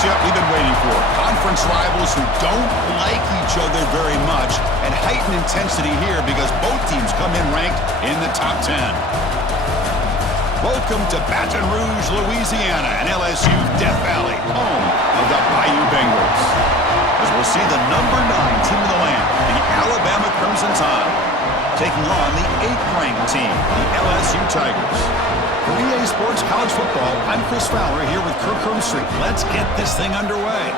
matchup we've been waiting for. Conference rivals who don't like each other very much, and heightened intensity here because both teams come in ranked in the top 10. Welcome to Baton Rouge, Louisiana, and LSU Death Valley, home of the Bayou Bengals. As we'll see the number 9 team in the land, the Alabama Crimson Tide, taking on the 8th-ranked team, the LSU Tigers. For EA Sports College Football, I'm Chris Fowler here with Kirk Herbstreit. Let's get this thing underway.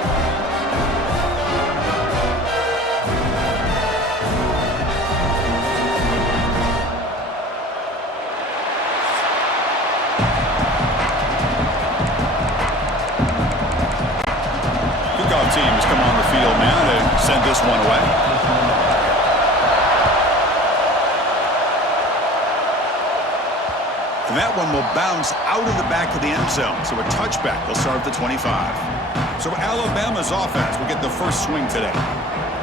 Kickoff team has come on the field now to send this one away. And that one will bounce out of the back of the end zone. So a touchback. They'll start at the 25. So Alabama's offense will get the first swing today.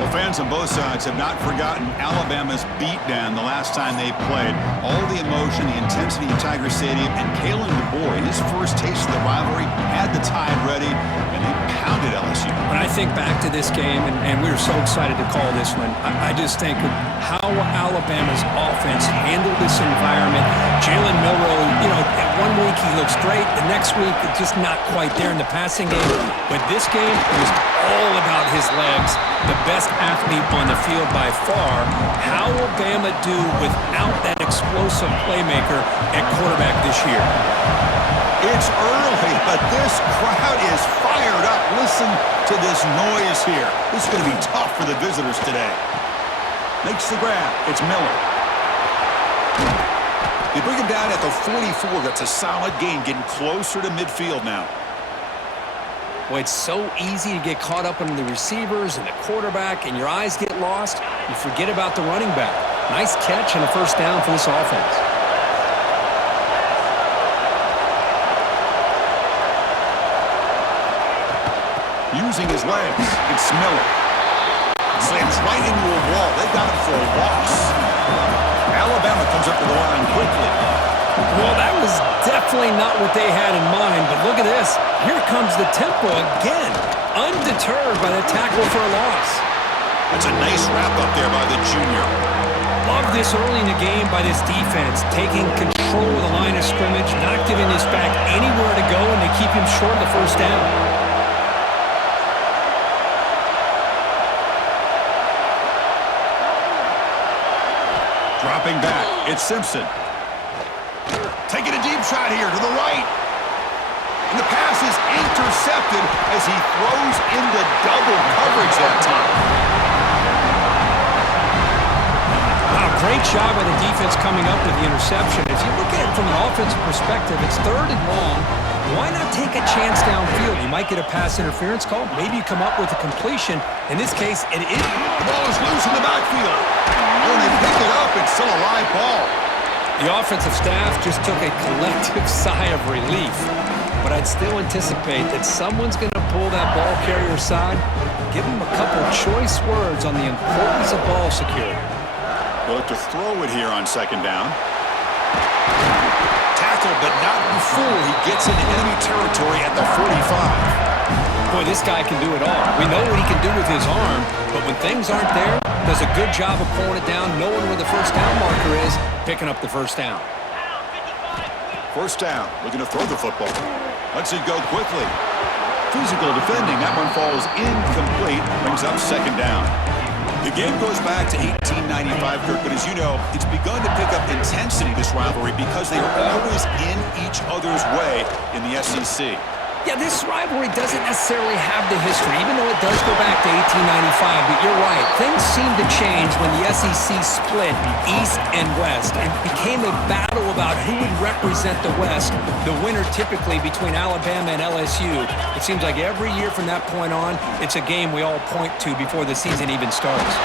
Well, fans on both sides have not forgotten Alabama's beatdown the last time they played. All the emotion, the intensity in Tiger Stadium, and Kalen DeBoer, his first taste of the rivalry, had the Tide ready, and they pounded LSU. When I think back to this game, and we were so excited to call this one, I just think of how Alabama's offense handled this environment. Jalen Milroe, at one week he looks great, the next week just not quite there in the passing game. But this game was all about his legs, the best athlete on the field by far. How will Bama do without that explosive playmaker at quarterback this year? It's early, but this crowd is fired up. Listen to this noise here. This is going to be tough for the visitors today. Makes the grab. It's Miller. They bring him down at the 44. That's a solid gain, getting closer to midfield now. Boy, it's so easy to get caught up in the receivers and the quarterback, and your eyes get lost. You forget about the running back. Nice catch and a first down for this offense. Using his legs, it's Miller. Slams right into a wall. They got him for a loss. Alabama comes up to the line quickly. Well, that was definitely not what they had in mind, but look at this. Here comes the tempo again, undeterred by the tackle for a loss. That's a nice wrap up there by the junior. Love this early in the game by this defense, taking control of the line of scrimmage, not giving this back anywhere to go, and they keep him short of the first down. Dropping back, it's Simpson. Taking a deep shot here to the right. And the pass is intercepted as he throws into double coverage that time. Wow, great job by the defense coming up with the interception. If you look at it from an offensive perspective, it's 3rd and long. Why not take a chance downfield? You might get a pass interference call. Maybe you come up with a completion. In this case, it is. The ball is loose in the backfield. Oh, they pick it up. It's still a live ball. The offensive staff just took a collective sigh of relief. But I'd still anticipate that someone's going to pull that ball carrier aside, give him a couple choice words on the importance of ball security. They'll look to throw it here on 2nd down. Tackle, but not before he gets into enemy territory at the 45. Boy, this guy can do it all. We know what he can do with his arm, but when things aren't there, does a good job of pulling it down, knowing where the first down marker is, picking up the first down. First down, looking to throw the football. Lets it go quickly. Physical defending, that one falls incomplete, brings up 2nd down. The game goes back to 1895, Kirk, but as you know, it's begun to pick up intensity, this rivalry, because they are always in each other's way in the SEC. Yeah, this rivalry doesn't necessarily have the history, even though it does go back to 1895. But you're right. Things seemed to change when the SEC split East and West. It became a battle about who would represent the West, the winner typically between Alabama and LSU. It seems like every year from that point on, it's a game we all point to before the season even starts.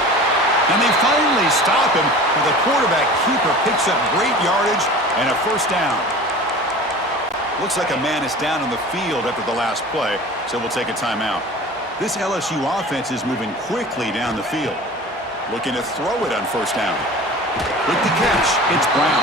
And they finally stop him, but the quarterback keeper picks up great yardage and a first down. Looks like a man is down on the field after the last play, so we'll take a timeout. This LSU offense is moving quickly down the field. Looking to throw it on first down. With the catch, it's Brown.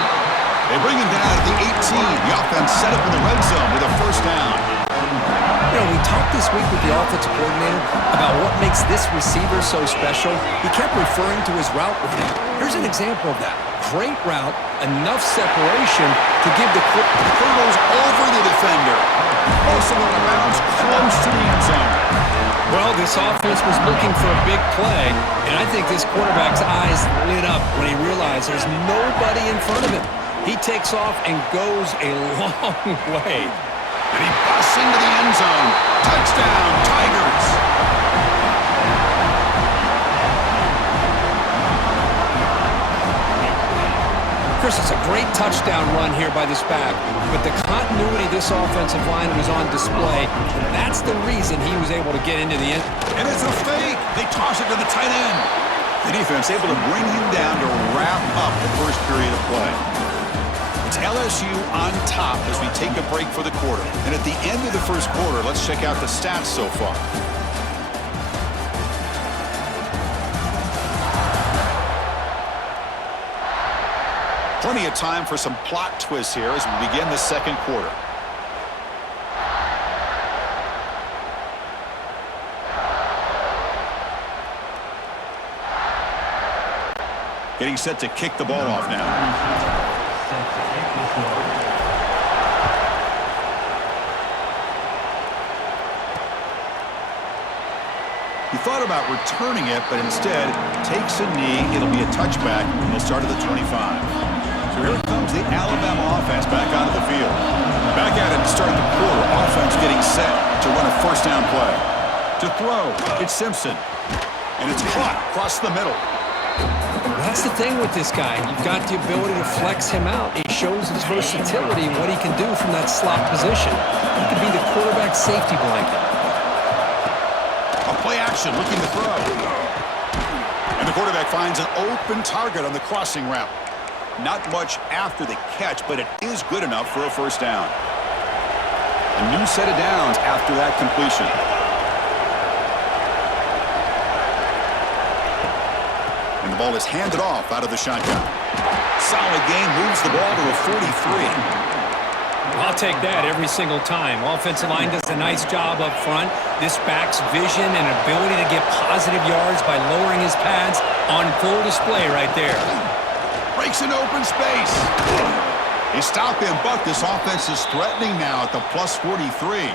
They bring him down at the 18. The offense set up in the red zone with a first down. You know, we talked this week with the offensive coordinator about what makes this receiver so special. He kept referring to his route running. Here's an example of that. Great route, enough separation to give the hurdles over the defender. Also out of bounds, close to the end zone. Well, this offense was looking for a big play, and I think this quarterback's eyes lit up when he realized there's nobody in front of him. He takes off and goes a long way. And he busts into the end zone. Touchdown, Tigers. Chris, it's a great touchdown run here by this back, but the continuity of this offensive line was on display, and that's the reason he was able to get into the end. And it's a fake. They toss it to the tight end. The defense able to bring him down to wrap up the first period of play. It's LSU on top as we take a break for the quarter. And at the end of the first quarter, let's check out the stats so far. Plenty of time for some plot twists here as we begin the second quarter. Getting set to kick the ball off now. He thought about returning it, but instead takes a knee. It'll be a touchback, and he'll start at the 25. So here comes the Alabama offense back onto the field. Back at it to start the quarter. Offense getting set to run a first down play. To throw, it's Simpson. And it's caught across the middle. That's the thing with this guy. You've got the ability to flex him out. He shows his versatility and what he can do from that slot position. He could be the quarterback safety blanket. A play action looking to throw. And the quarterback finds an open target on the crossing route. Not much after the catch, but it is good enough for a first down. A new set of downs after that completion. And the ball is handed off out of the shotgun. Solid gain, moves the ball to a 43. I'll take that every single time. Offensive line does a nice job up front. This back's vision and ability to get positive yards by lowering his pads on full display right there. Breaks an open space. They stop him, but this offense is threatening now at the plus 43.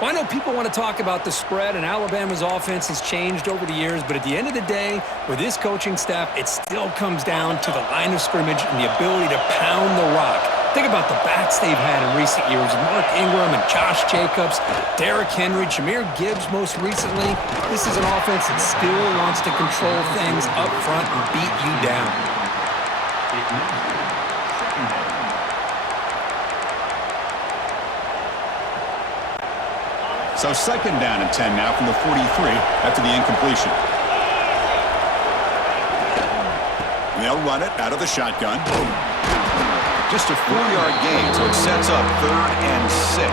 Well, I know people want to talk about the spread, and Alabama's offense has changed over the years, but at the end of the day, with this coaching staff, it still comes down to the line of scrimmage and the ability to pound the rock. Think about the backs they've had in recent years. Mark Ingram and Josh Jacobs, Derrick Henry, Jahmyr Gibbs most recently. This is an offense that still wants to control things up front and beat you down. So second down and 10 now from the 43 after the incompletion. And they'll run it out of the shotgun. Just a 4-yard gain, so it sets up 3rd and 6.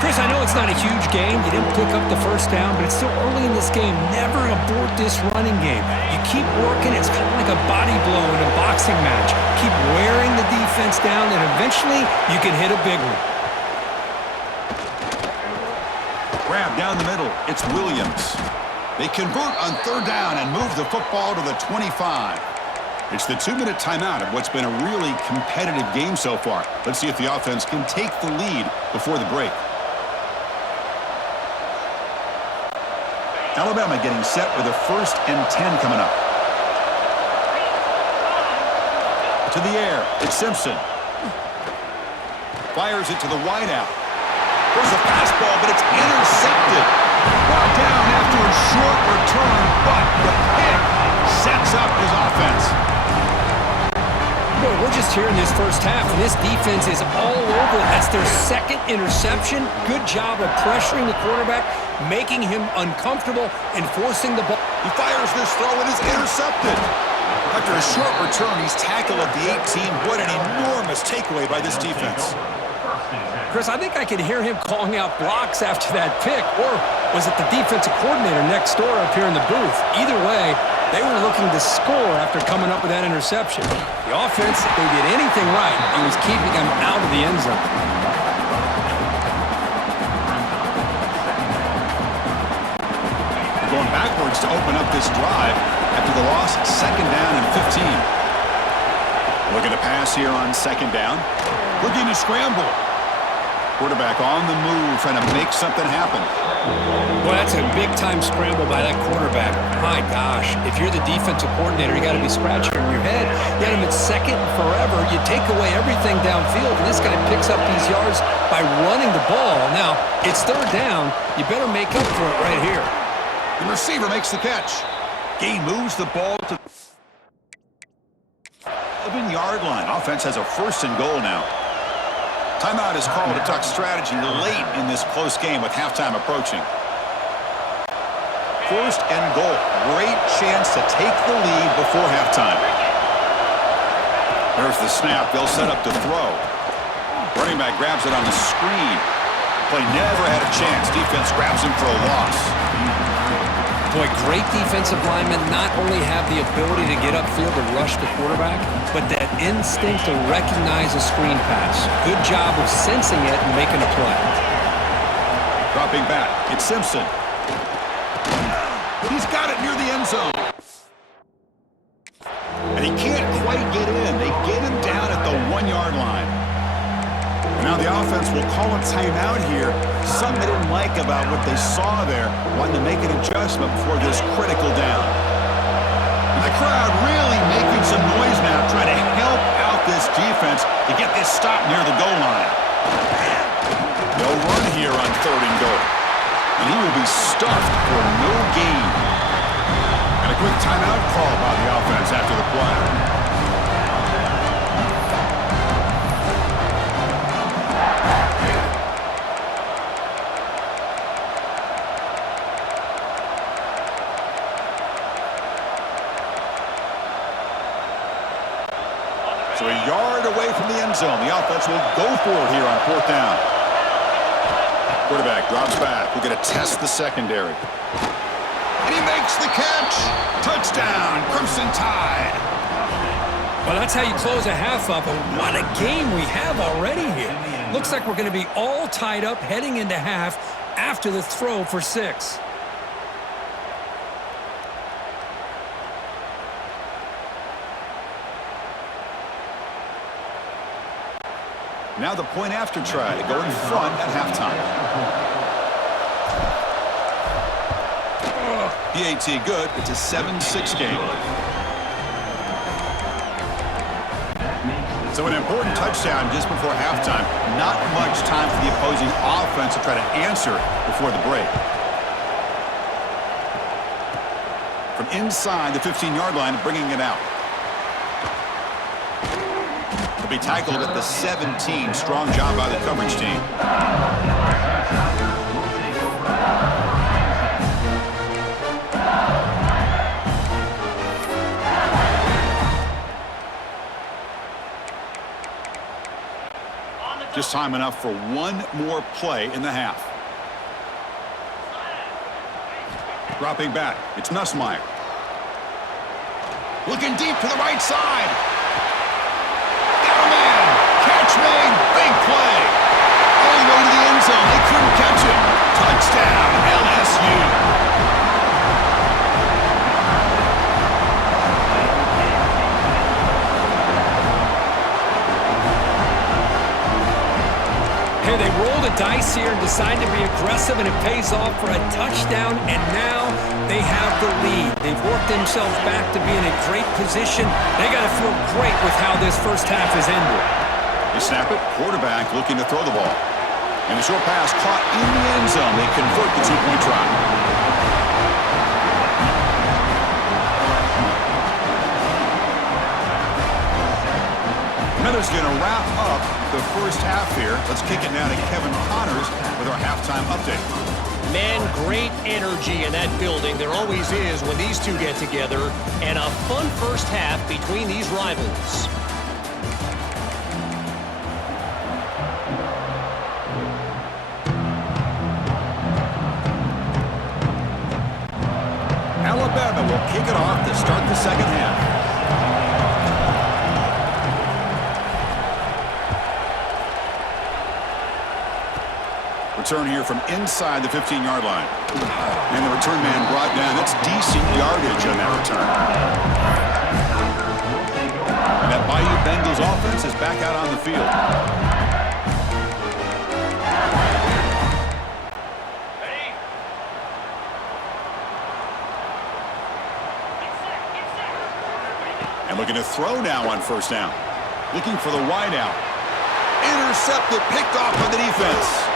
Chris, I know it's not a huge game. You didn't pick up the first down, but it's still early in this game. Never abort this running game. You keep working. It's kind of like a body blow in a boxing match. Keep wearing the defense down, and eventually you can hit a big one. Grab down the middle. It's Williams. They convert on 3rd down and move the football to the 25. It's the 2-minute timeout of what's been a really competitive game so far. Let's see if the offense can take the lead before the break. Alabama getting set with a 1st and 10 coming up. To the air, it's Simpson. Fires it to the wideout. There's a pass ball, but it's intercepted. Brought down after a short return, but the pick sets up his offense. Boy, we're just here in this first half, and this defense is all over. That's their 2nd interception. Good job of pressuring the quarterback, making him uncomfortable, and forcing the ball. He fires this throw, and is intercepted. After a short return, he's tackled at the 18. What an enormous takeaway by this defense. Chris, I think I could hear him calling out blocks after that pick, or was it the defensive coordinator next door up here in the booth? Either way, They were looking to score after coming up with that interception. The offense, if they did anything right, it was keeping them out of the end zone. Going backwards to open up this drive after the loss, 2nd down and 15. Looking to pass here on 2nd down. Looking to scramble. Quarterback on the move, trying to make something happen. Boy, that's a big-time scramble by that quarterback. My gosh, if you're the defensive coordinator, you got to be scratching your head. You had him at 2nd and forever. You take away everything downfield, and this guy picks up these yards by running the ball. Now, it's 3rd down. You better make up for it right here. The receiver makes the catch. Gain moves the ball to the 11-yard line. Offense has a 1st and goal now. Timeout is called to talk strategy late in this close game with halftime approaching. 1st and goal. Great chance to take the lead before halftime. There's the snap. They'll set up to throw. Running back grabs it on the screen. Play never had a chance. Defense grabs him for a loss. Boy, great defensive linemen not only have the ability to get upfield to rush the quarterback, but that instinct to recognize a screen pass. Good job of sensing it and making a play. Dropping back, it's Simpson. He's got it near the end zone. And he can't quite get in. They get him down at the 1-yard line. Now the offense will call a timeout here. Something they didn't like about what they saw there. Wanting to make an adjustment before this critical down. And the crowd really making some noise now, trying to help out this defense to get this stop near the goal line. No run here on 3rd and goal. And he will be stuffed for no gain. And a quick timeout call by the offense after the play. So a yard away from the end zone. The offense will go for it here on 4th down. Quarterback drops back. We're going to test the secondary. And he makes the catch. Touchdown, Crimson Tide. Well, that's how you close a half up. And what a game we have already here. Looks like we're going to be all tied up heading into half after the throw for 6. Now the point after try to go in front at halftime. PAT good. It's a 7-6 game. So an important touchdown just before halftime. Not much time for the opposing offense to try to answer before the break. From inside the 15-yard line, bringing it out. Be tackled at the 17. Strong job by the coverage team. Just time enough for one more play in the half. Dropping back, it's Nussmeier. Looking deep to the right side. Catch made, big play. All the way to the end zone. They couldn't catch it. Touchdown, LSU. Hey, they rolled the dice here and decided to be aggressive, and it pays off for a touchdown, and now they have the lead. They've worked themselves back to be in a great position. They got to feel great with how this first half has ended. They snap it. Quarterback looking to throw the ball. And a short pass caught in the end zone. They convert the 2-point try. Miller's going to wrap up the first half here. Let's kick it now to Kevin Connors with our halftime update. Man, great energy in that building. There always is when these two get together. And a fun first half between these rivals. Alabama Alabama will kick it off to start the second half. Return here from inside the 15-yard line. And the return man brought down. That's decent yardage on that return. And that Bayou Bengals offense is back out on the field. And looking to throw now on first down. Looking for the wide out. Intercepted, picked off by the defense.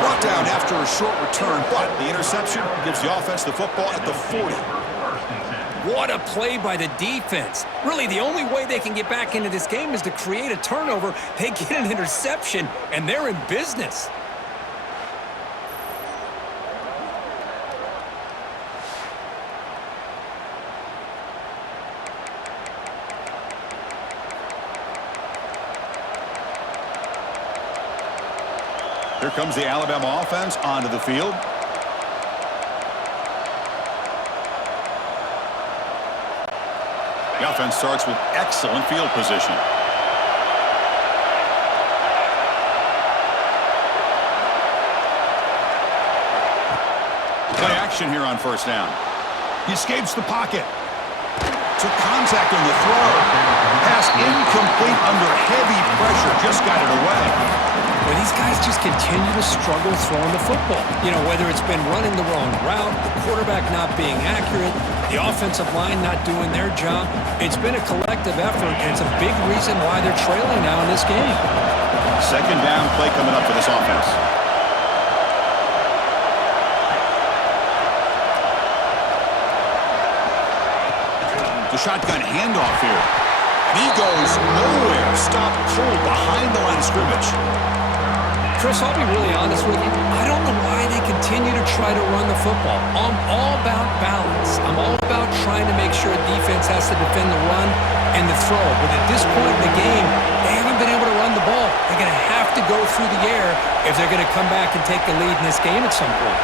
Brought down after a short return, but the interception gives the offense the football at the 40. What a play by the defense. Really, the only way they can get back into this game is to create a turnover. They get an interception, and they're in business. Here comes the Alabama offense onto the field. The offense starts with excellent field position. Play action here on first down. He escapes the pocket. Took contact on the throw. Pass incomplete under heavy pressure. Just got it away. Well, these guys just continue to struggle throwing the football. You know, whether it's been running the wrong route, the quarterback not being accurate, the offensive line not doing their job. It's been a collective effort, and it's a big reason why they're trailing now in this game. Second down play coming up for this offense. The shotgun handoff here. He goes nowhere. Stop pulled behind the line of scrimmage. Chris, I'll be really honest with you. I don't know why they continue to try to run the football. I'm all about balance. I'm all about trying to make sure defense has to defend the run and the throw. But at this point in the game, they haven't been able to run the ball. They're going to have to go through the air if they're going to come back and take the lead in this game at some point.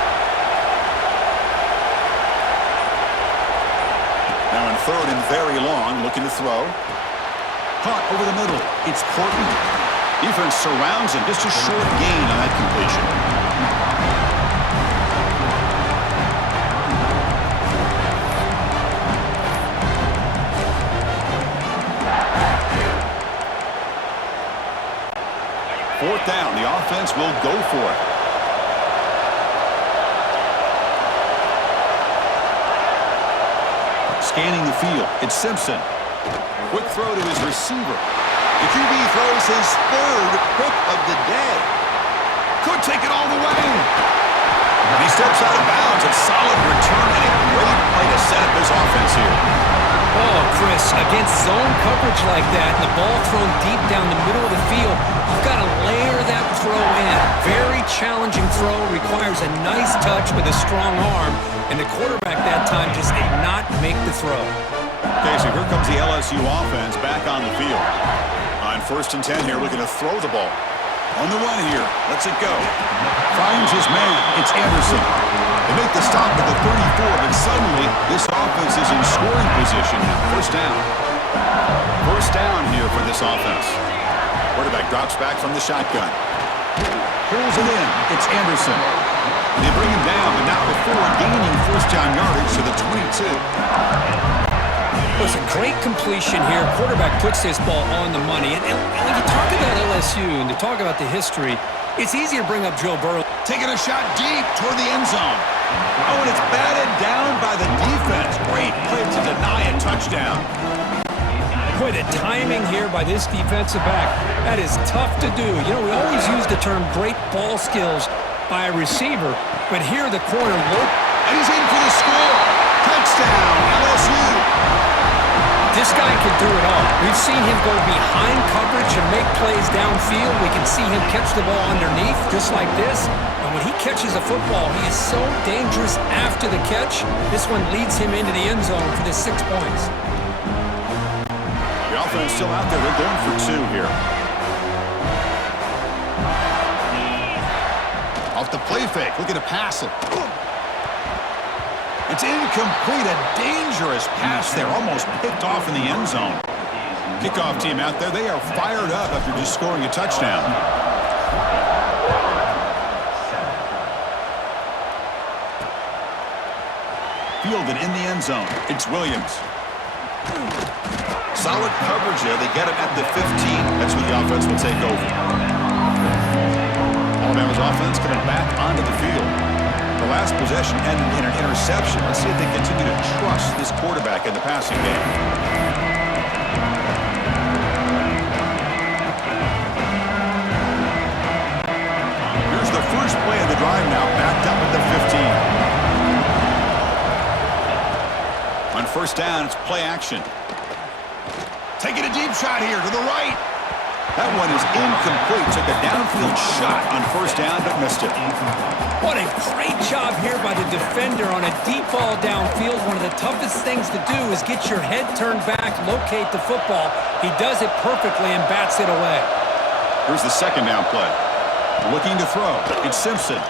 Now in third and very long, looking to throw. Caught over the middle. It's Courtney. Defense surrounds him. Just a short gain on that completion. Fourth down. The offense will go for it. Scanning the field. It's Simpson. Quick throw to his receiver. The QB throws his third pick of the day. Could take it all the way. And he steps out of bounds. A solid return and a great play to set up his offense here. Oh, Chris, against zone coverage like that, and the ball thrown deep down the middle of the field, you've got to layer that throw in. Very challenging throw, requires a nice touch with a strong arm, and the quarterback that time just did not make the throw. Okay, so here comes the LSU offense back on the field. On first and 10 here, looking to throw the ball. On the run here, lets it go. Finds his man, it's Anderson. They make the stop at the 34, but suddenly this offense is in scoring position now. First down. First down here for this offense. Quarterback drops back from the shotgun. Pulls it in, it's Anderson. They bring him down, but not before gaining first down yardage to the 22. It was a great completion here. Quarterback puts this ball on the money. And when you talk about LSU and you talk about the history, it's easy to bring up Joe Burrow. Taking a shot deep toward the end zone. Oh, and it's batted down by the defense. Great play to deny a touchdown. Boy, the timing here by this defensive back, that is tough to do. You know, we always use the term great ball skills by a receiver, but here the corner looked. And he's in for the score. Touchdown, LSU. This guy can do it all. We've seen him go behind coverage and make plays downfield. We can see him catch the ball underneath, just like this. And when he catches a football, he is so dangerous after the catch. This one leads him into the end zone for the 6 points. The offense still out there. They're going for two here. Off the play fake. Looking to pass it. It's incomplete. A dangerous pass there. Almost picked off in the end zone. Kickoff team out there. They are fired up after just scoring a touchdown. Fielded in the end zone. It's Williams. Solid coverage there. They get him at the 15. That's when the offense will take over. Alabama's offense coming back onto the field. The last possession ended in an interception. Let's see if they continue to trust this quarterback in the passing game. Here's the first play of the drive now, backed up at the 15. On first down, it's play action. Taking a deep shot here to the right. That one is incomplete. Took a downfield shot on first down, but missed it. What a great job here by the defender on a deep ball downfield. One of the toughest things to do is get your head turned back, locate the football. He does it perfectly and bats it away. Here's the second down play. Looking to throw. It's Simpson.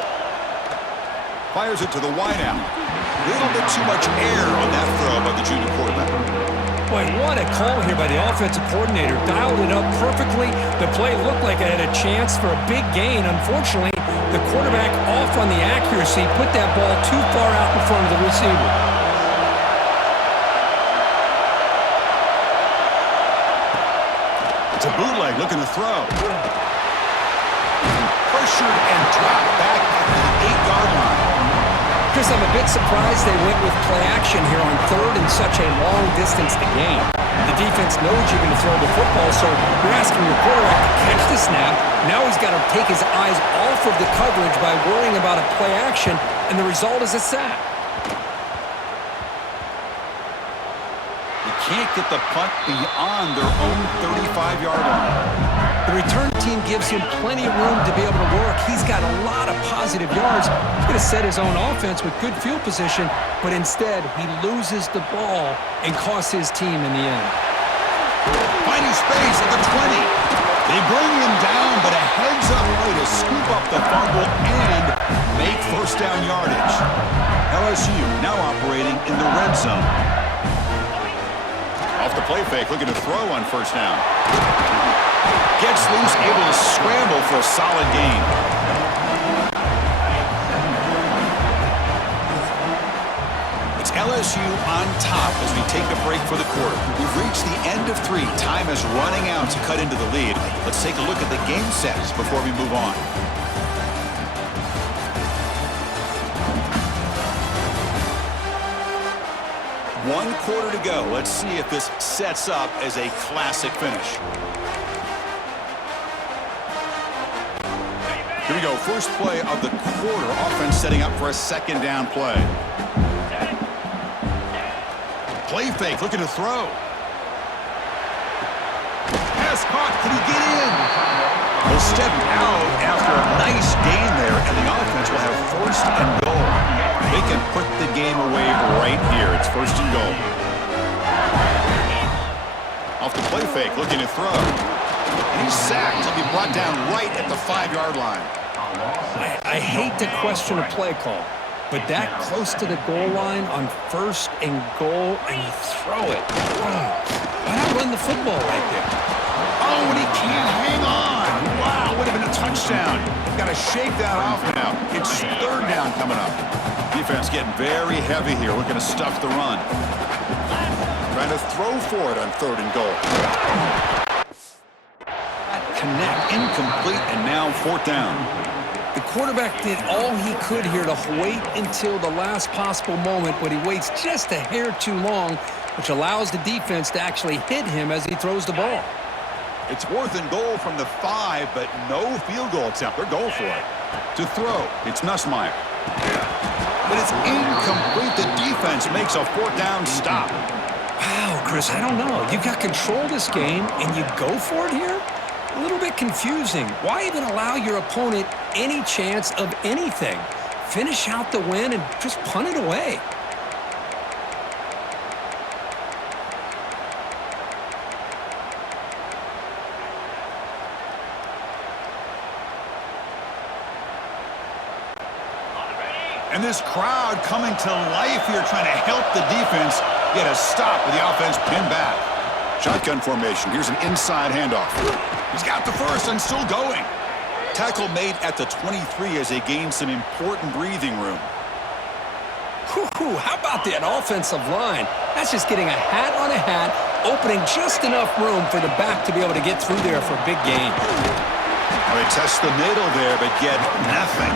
Fires it to the wideout. A little bit too much air on that throw by the junior quarterback. Boy, what a call here by the offensive coordinator. Dialed it up perfectly. The play looked like it had a chance for a big gain. Unfortunately, the quarterback off on the accuracy, put that ball too far out in front of the receiver. It's a bootleg looking to throw. Pressured and dropped back at the 8-yard line. Chris, I'm a bit surprised they went with play action here on third and such a long distance to gain. The defense knows you're going to throw the football, so you're asking your quarterback to catch the snap. Now he's got to take his eyes off of the coverage by worrying about a play action, and the result is a sack. You can't get the punt beyond their own 35-yard line. The return team gives him plenty of room to be able to work. He's got a lot of positive yards. He's going to set his own offense with good field position, but instead he loses the ball and costs his team in the end. Finding space at the 20. They bring him down, but a heads-up play to scoop up the fumble and make first down yardage. LSU now operating in the red zone. Off the play fake, looking to throw on first down. Gets loose, able to scramble for a solid gain. It's LSU on top as we take a break for the quarter. We've reached the end of 3. Time is running out to cut into the lead. Let's take a look at the game sets before we move on. One quarter to go. Let's see if this sets up as a classic finish. Here we go. First play of the quarter. Offense setting up for a second down play. Play fake. Looking to throw. Pass caught. Can he get in? Will step out after a nice gain there, and the offense will have first and goal. They can put the game away right here. It's first and goal. Off the play fake, looking to throw. And he's sacked. He'll be brought down right at the 5-yard line. I hate to question a play call, but that close to the goal line on first and goal, and you throw it. Why not run the football right there? Oh, and he can't hang on. Wow, would have been a touchdown. Got to shake that off now. It's third down coming up. Defense getting very heavy here, looking to stuff the run. Trying to throw for it on third and goal. Connect, incomplete, and now fourth down. The quarterback did all he could here to wait until the last possible moment, but he waits just a hair too long, which allows the defense to actually hit him as he throws the ball. It's fourth and goal from the 5, but no field goal attempt. They're going for it. To throw, it's Nussmeier. But it's incomplete. The defense makes a fourth down stop. Wow, Chris, I don't know. You got control of this game, and you go for it here? A little bit confusing. Why even allow your opponent any chance of anything? Finish out the win and just punt it away. And this crowd coming to life here, trying to help the defense get a stop with the offense pinned back. Shotgun formation. Here's an inside handoff. He's got the first and still going. Tackle made at the 23 as they gain some important breathing room. Whew, how about that offensive line? That's just getting a hat on a hat, opening just enough room for the back to be able to get through there for a big gain. Well, they test the middle there, but get nothing.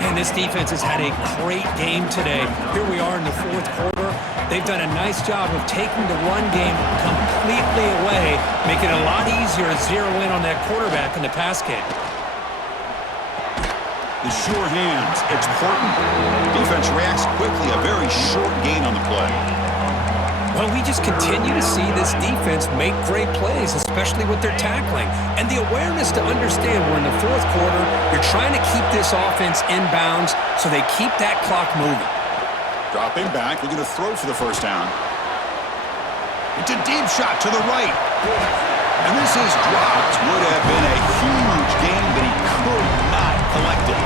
And this defense has had a great game today. Here we are in the fourth quarter. They've done a nice job of taking the run game completely away, making it a lot easier to zero in on that quarterback in the pass game. The sure hands, it's important. Defense reacts quickly, a very short gain on the play. Well, we just continue to see this defense make great plays, especially with their tackling. And the awareness to understand we're in the fourth quarter, you're trying to keep this offense in bounds so they keep that clock moving. Dropping back, looking to throw for the first down. It's a deep shot to the right. And this is dropped. Would have been a huge gain, but he could not collect it.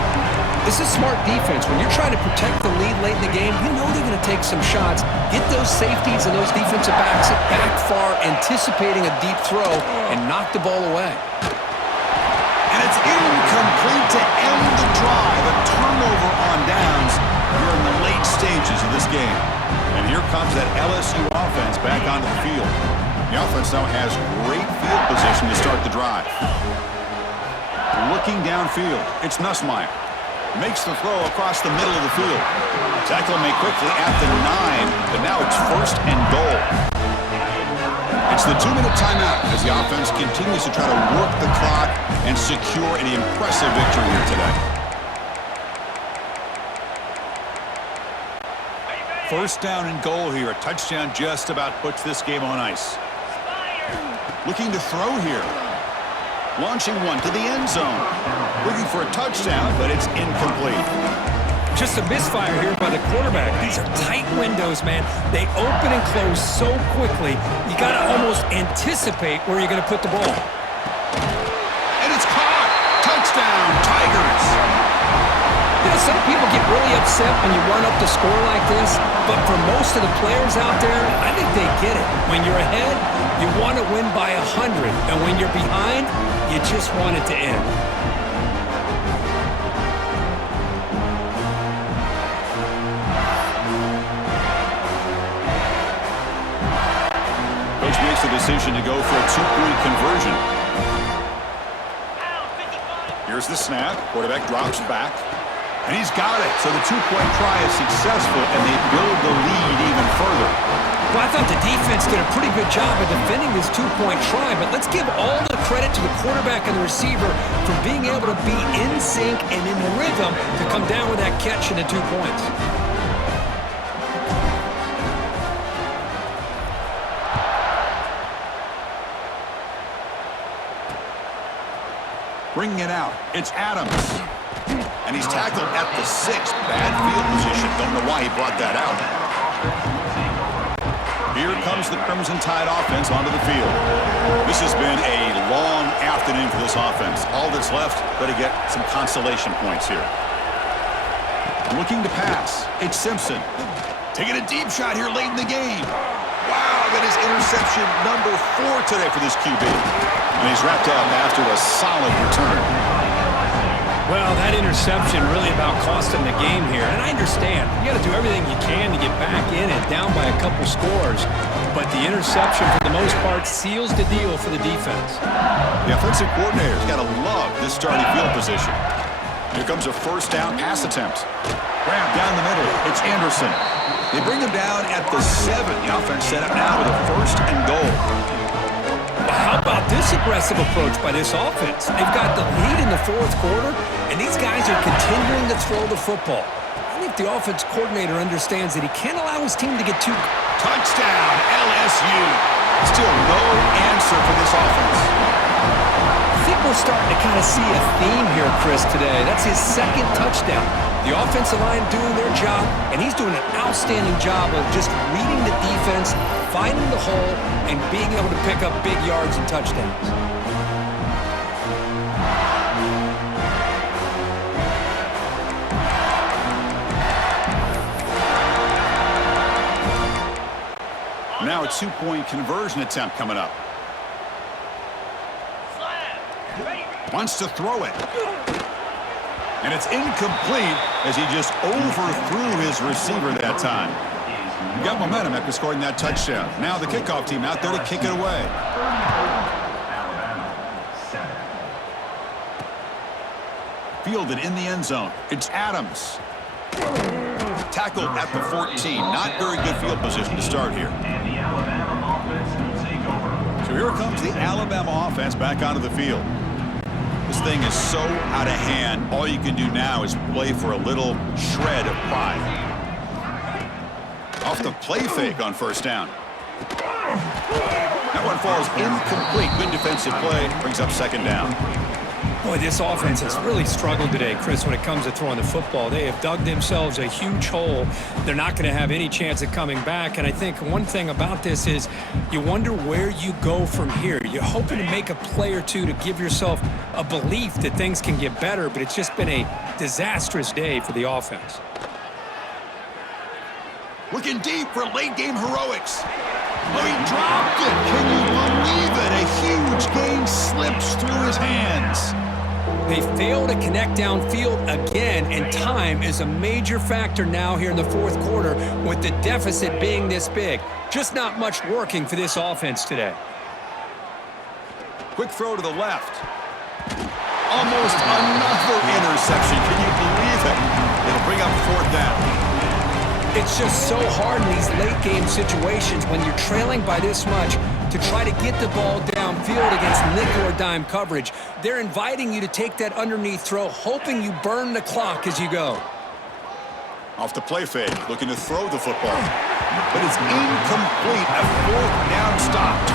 This is smart defense. When you're trying to protect the lead late in the game, you know they're going to take some shots, get those safeties and those defensive backs back far, anticipating a deep throw, and knock the ball away. And it's incomplete to end the drive. A turnover on downs here in the late stages of this game. And here comes that LSU offense back onto the field. The offense now has great field position to start the drive. Looking downfield, it's Nussmeier. Makes the throw across the middle of the field. Tackle made quickly at the 9, but now it's first and goal. It's the 2-minute timeout as the offense continues to try to work the clock and secure an impressive victory here today. First down and goal here. A touchdown just about puts this game on ice. Looking to throw here. Launching one to the end zone. Looking for a touchdown, but it's incomplete. Just a misfire here by the quarterback. These are tight windows, man. They open and close so quickly, you got to almost anticipate where you're going to put the ball. And it's caught. Touchdown, Tigers. You know, some people get really upset when you run up the score like this, but for most of the players out there, I think they get it. When you're ahead, you want to win by 100, and when you're behind, you just want it to end. Coach makes the decision to go for a 2-point conversion. Here's the snap. Quarterback drops back. And he's got it. So the 2-point try is successful, and they build the lead even further. Well, I thought the defense did a pretty good job of defending this 2-point try, but let's give all the credit to the quarterback and the receiver for being able to be in sync and in rhythm to come down with that catch and the 2 points. Bringing it out. It's Adams. And he's tackled at the 6. Bad field position. Don't know why he brought that out. Here comes the Crimson Tide offense onto the field. This has been a long afternoon for this offense. All that's left, got to get some consolation points here. Looking to pass. It's Simpson. Taking a deep shot here late in the game. Wow, that is interception number 4 today for this QB. And he's wrapped up after a solid return. Well, that interception really about cost them the game here. And I understand. You got to do everything you can to get back in it, down by a couple scores. But the interception, for the most part, seals the deal for the defense. The offensive coordinator's got to love this starting field position. Here comes a first down pass attempt. Graham down the middle. It's Anderson. They bring him down at the 7. The offense set up now with a first and goal. How about this aggressive approach by this offense? They've got the lead in the fourth quarter, and these guys are continuing to throw the football. I think the offense coordinator understands that he can't allow his team to get too... Touchdown, LSU. Still no answer for this offense. I think we're starting to kind of see a theme here, Chris, today. That's his second touchdown. The offensive line doing their job, and he's doing an outstanding job of just reading the defense, finding the hole, and being able to pick up big yards and touchdowns. Now a two-point conversion attempt coming up. Wants to throw it. And it's incomplete as he just overthrew his receiver that time. Got momentum after scoring that touchdown. Now the kickoff team out there to kick it away. Fielded in the end zone. It's Adams. Tackled at the 14. Not very good field position to start here. So here comes the Alabama offense back onto the field. This thing is so out of hand. All you can do now is play for a little shred of pride. Off the play fake on first down. That one falls incomplete. Good defensive play. Brings up second down. Boy, this offense has really struggled today, Chris, when it comes to throwing the football. They have dug themselves a huge hole. They're not going to have any chance of coming back. And I think one thing about this is you wonder where you go from here. You're hoping to make a play or two to give yourself a belief that things can get better, but it's just been a disastrous day for the offense. Looking deep for late-game heroics. Oh, he dropped it. Can you believe it? A huge gain slips through his hands. They fail to connect downfield again, and time is a major factor now here in the fourth quarter with the deficit being this big. Just not much working for this offense today. Quick throw to the left. Almost another interception. Can you believe it? It'll bring up fourth down. It's just so hard in these late-game situations when you're trailing by this much to try to get the ball downfield against nickel or dime coverage. They're inviting you to take that underneath throw, hoping you burn the clock as you go. Off the play fake, looking to throw the football. But it's incomplete. A fourth down stop.